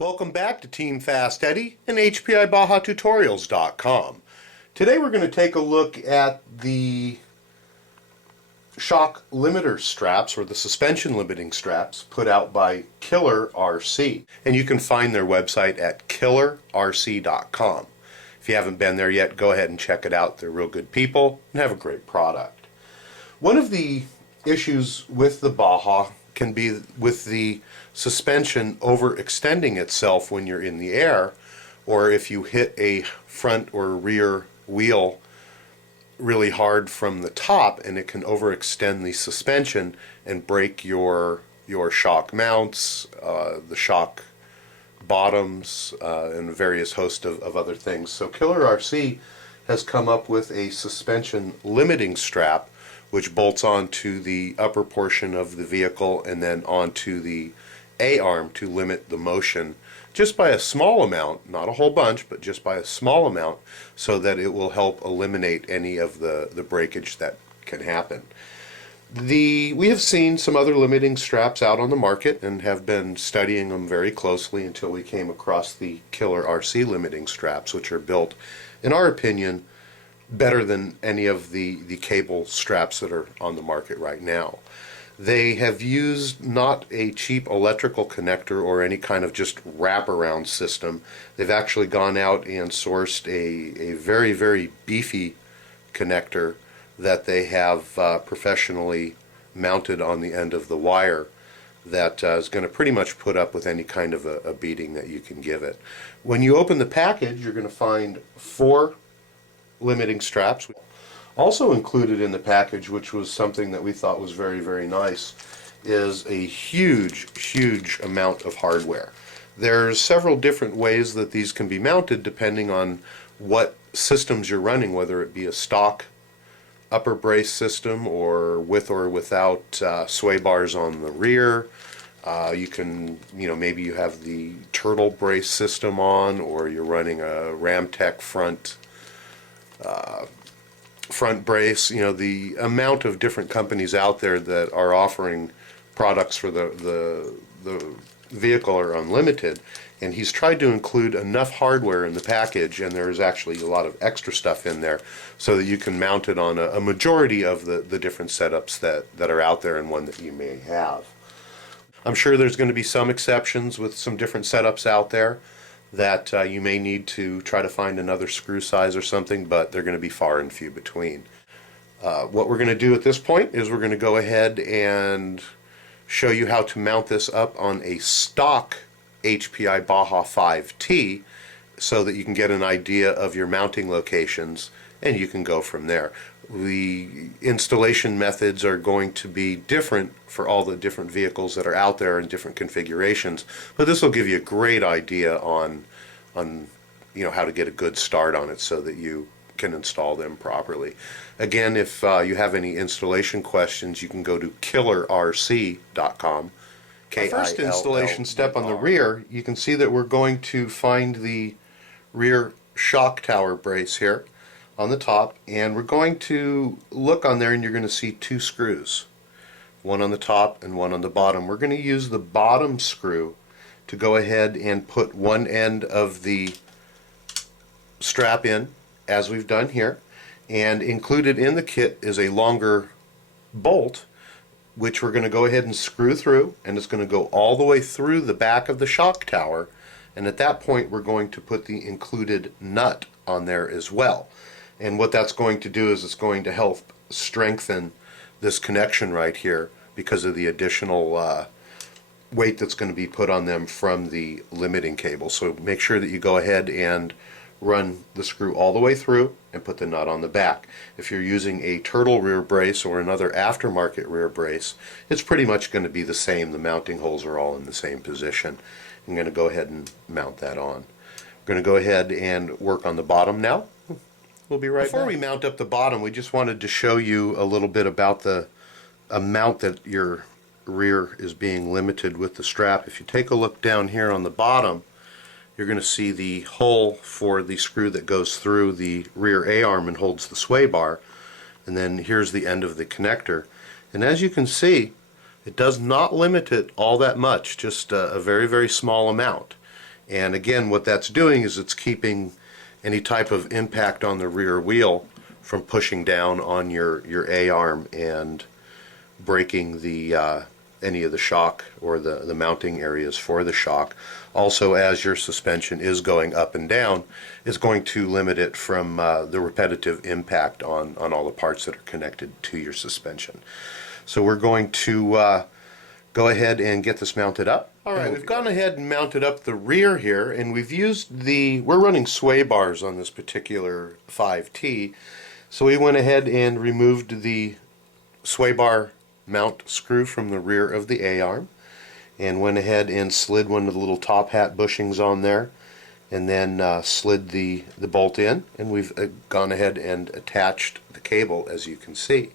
Welcome back to Team FastEddy and HPI Baja Tutorials.com. Today we're going to take a look at the shock limiter straps, or the suspension limiting straps, put out by Killer RC. And you can find their website at killerrc.com. If you haven't been there yet, go ahead and check it out. They're real good people and have a great product. One of the issues with the Baja can be with the suspension overextending itself when you're in the air, or if you hit a front or rear wheel really hard from the top, and it can overextend the suspension and break your shock mounts, the shock bottoms, and various host of other things. So Killer RC has come up with a suspension limiting strap which bolts onto the upper portion of the vehicle and then onto the A-arm to limit the motion just by a small amount, not a whole bunch, but just by a small amount, so that it will help eliminate any of the breakage that can happen. We have seen some other limiting straps out on the market and have been studying them very closely until we came across the Killer RC limiting straps, which are built, in our opinion, better than any of the cable straps that are on the market right now. They have used not a cheap electrical connector or any kind of just wraparound system. They've actually gone out and sourced a very, very beefy connector that they have professionally mounted on the end of the wire that is going to pretty much put up with any kind of a beating that you can give it. When you open the package, you're going to find 4 limiting straps. Also included in the package, which was something that we thought was very, very nice, is a huge amount of hardware. There's several different ways that these can be mounted depending on what systems you're running, whether it be a stock upper brace system or with or without sway bars on the rear. You can, maybe you have the turtle brace system on, or you're running a Ramtech front brace. The amount of different companies out there that are offering products for the vehicle are unlimited, and he's tried to include enough hardware in the package, and there's actually a lot of extra stuff in there so that you can mount it on a majority of the different setups that are out there, and one that you may have. I'm sure there's going to be some exceptions with some different setups out there that you may need to try to find another screw size or something, but they're going to be far and few between. What we're going to do at this point is we're going to go ahead and show you how to mount this up on a stock HPI Baja 5T so that you can get an idea of your mounting locations, and you can go from there. The installation methods are going to be different for all the different vehicles that are out there in different configurations, but this will give you a great idea on how to get a good start on it so that you can install them properly. Again, if you have any installation questions, you can go to killerrc.com. The first installation step on the rear, you can see that we're going to find the rear shock tower brace here on the top, and we're going to look on there, and you're going to see 2 screws, one on the top and one on the bottom. We're going to use the bottom screw to go ahead and put one end of the strap in, as we've done here, and included in the kit is a longer bolt which we're going to go ahead and screw through, and it's going to go all the way through the back of the shock tower, and at that point we're going to put the included nut on there as well. And what that's going to do is it's going to help strengthen this connection right here because of the additional weight that's going to be put on them from the limiting cable. So make sure that you go ahead and run the screw all the way through and put the nut on the back. If you're using a turtle rear brace or another aftermarket rear brace, it's pretty much going to be the same. The mounting holes are all in the same position. I'm going to go ahead and mount that on. We're going to go ahead and work on the bottom now. We'll be right back. Before we mount up the bottom, we just wanted to show you a little bit about the amount that your rear is being limited with the strap. If you take a look down here on the bottom, you're going to see the hole for the screw that goes through the rear A-arm and holds the sway bar, and then here's the end of the connector. And as you can see, it does not limit it all that much, just a very, very small amount. And again, what that's doing is it's keeping any type of impact on the rear wheel from pushing down on your A-arm and breaking the any of the shock or the mounting areas for the shock. Also, as your suspension is going up and down, it's going to limit it from the repetitive impact on all the parts that are connected to your suspension. So we're going to go ahead and get this mounted up. Alright, we've gone ahead and mounted up the rear here, and we've used we're running sway bars on this particular 5T, so we went ahead and removed the sway bar mount screw from the rear of the A-arm, and went ahead and slid one of the little top hat bushings on there, and then slid the bolt in, and we've gone ahead and attached the cable, as you can see.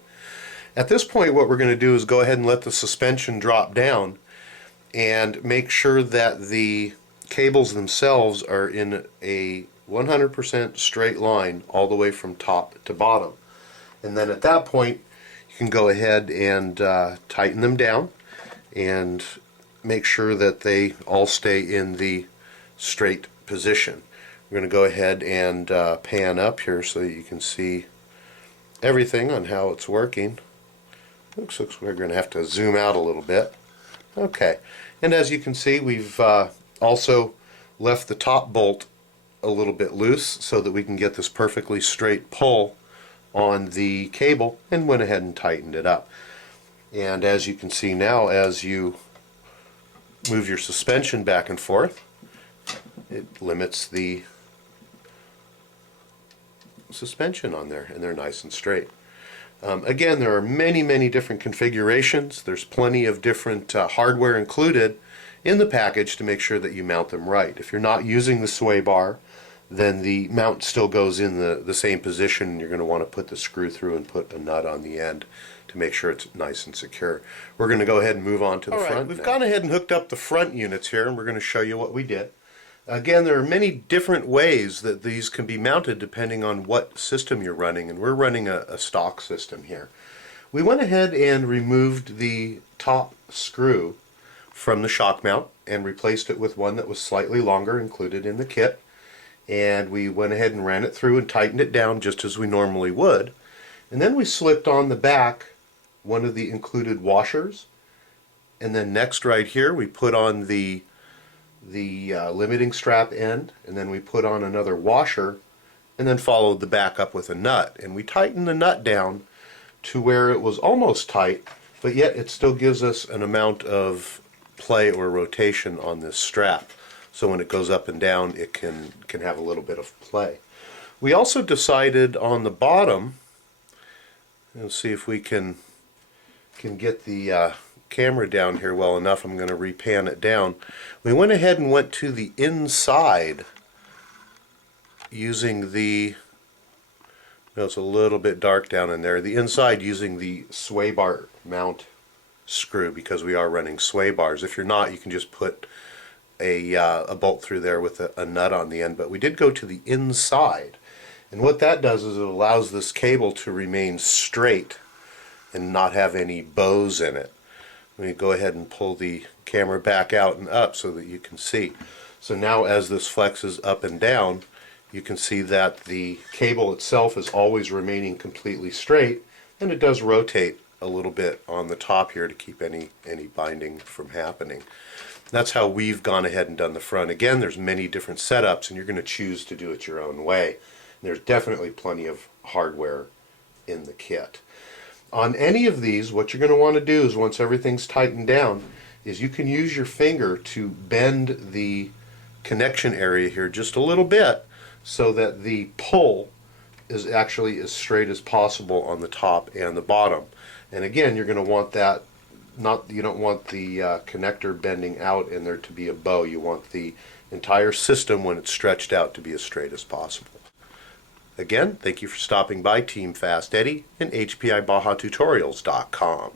At this point, what we're going to do is go ahead and let the suspension drop down and make sure that the cables themselves are in a 100% straight line all the way from top to bottom. And then at that point, you can go ahead and tighten them down and make sure that they all stay in the straight position. We're going to go ahead and pan up here so that you can see everything on how it's working. Looks like we're going to have to zoom out a little bit. Okay, and as you can see, we've also left the top bolt a little bit loose so that we can get this perfectly straight pull on the cable, and went ahead and tightened it up. And as you can see now, as you move your suspension back and forth, it limits the suspension on there, and they're nice and straight. Again, there are many different configurations. There's plenty of different hardware included in the package to make sure that you mount them right. If you're not using the sway bar, then the mount still goes in the same position, and you're going to want to put the screw through and put a nut on the end to make sure it's nice and secure. We're going to go ahead and move on to the front. We've gone ahead and hooked up the front units here, and we're going to show you what we did. Again, there are many different ways that these can be mounted depending on what system you're running, and we're running a stock system here. We went ahead and removed the top screw from the shock mount and replaced it with one that was slightly longer included in the kit, and we went ahead and ran it through and tightened it down just as we normally would. And then we slipped on the back one of the included washers, and then next right here we put on the limiting strap end, and then we put on another washer, and then followed the back up with a nut. And we tightened the nut down to where it was almost tight, but yet it still gives us an amount of play or rotation on this strap, so when it goes up and down it can have a little bit of play. We also decided on the bottom, let's see if we can get the camera down here well enough. I'm going to repan it down. We went ahead and went to the inside using it's a little bit dark down in there, the inside using the sway bar mount screw, because we are running sway bars. If you're not, you can just put a bolt through there with a nut on the end, but we did go to the inside, and what that does is it allows this cable to remain straight and not have any bows in it. Let me go ahead and pull the camera back out and up so that you can see. So now as this flexes up and down, you can see that the cable itself is always remaining completely straight, and it does rotate a little bit on the top here to keep any binding from happening. That's how we've gone ahead and done the front. Again, there's many different setups, and you're going to choose to do it your own way. There's definitely plenty of hardware in the kit. On any of these, what you're going to want to do is, once everything's tightened down, is you can use your finger to bend the connection area here just a little bit so that the pull is actually as straight as possible on the top and the bottom. And again, you're going to want that, you don't want the connector bending out and there to be a bow. You want the entire system, when it's stretched out, to be as straight as possible. Again, thank you for stopping by Team FastEddy and HPI Baja Tutorials.com.